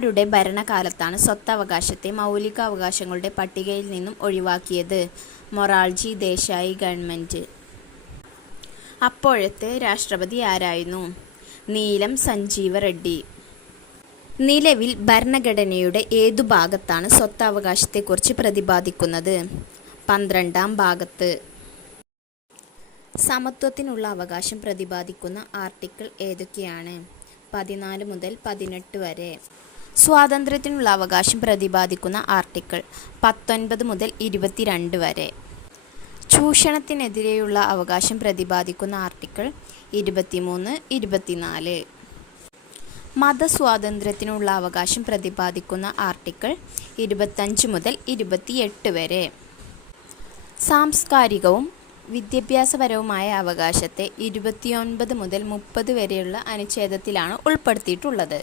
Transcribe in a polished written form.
ആരുടെ ഭരണകാലത്താണ് സ്വത്തവകാശത്തെ മൗലികാവകാശങ്ങളുടെ പട്ടികയിൽ നിന്നും ഒഴിവാക്കിയത്? മൊറാർജി ദേശായി ഗവൺമെൻറ്. അപ്പോഴത്തെ രാഷ്ട്രപതി ആരായിരുന്നു? നീലം സഞ്ജീവ റെഡ്ഡി. നിലവിൽ ഭരണഘടനയുടെ ഏതു ഭാഗത്താണ് സ്വത്തവകാശത്തെക്കുറിച്ച് പ്രതിപാദിക്കുന്നത്? 12-ാം ഭാഗത്ത്. സമത്വത്തിനുള്ള അവകാശം പ്രതിപാദിക്കുന്ന ആർട്ടിക്കിൾ ഏതൊക്കെയാണ്? 14 മുതൽ 18 വരെ. സ്വാതന്ത്ര്യത്തിനുള്ള അവകാശം പ്രതിപാദിക്കുന്ന ആർട്ടിക്കിൾ 19 മുതൽ 22 വരെ. ചൂഷണത്തിനെതിരെയുള്ള അവകാശം പ്രതിപാദിക്കുന്ന ആർട്ടിക്കിൾ 23, 24. മതസ്വാതന്ത്ര്യത്തിനുള്ള അവകാശം പ്രതിപാദിക്കുന്ന ആർട്ടിക്കിൾ 25 മുതൽ 28 വരെ. സാംസ്കാരികവും വിദ്യാഭ്യാസപരവുമായ അവകാശത്തെ 29 മുതൽ 30 വരെയുള്ള അനുച്ഛേദത്തിലാണ് ഉൾപ്പെടുത്തിയിട്ടുള്ളത്.